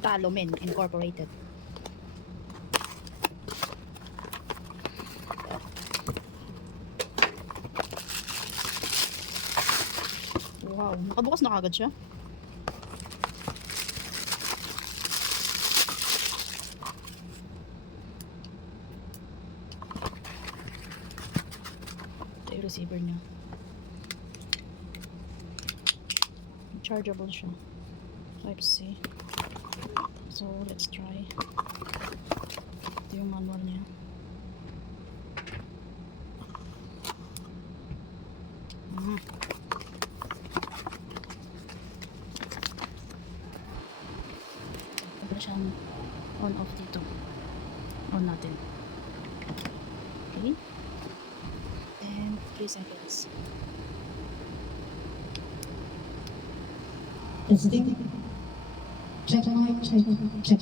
Talomen Incorporated. Wow, nakabukas na kagad siya. Ito yung receiver niya. Chargeable siya. Type C. So, let's try. Ito yung manual niya. Ito siyang on off dito. On natin. Okay. And 3 seconds. Testing. Check mic, check.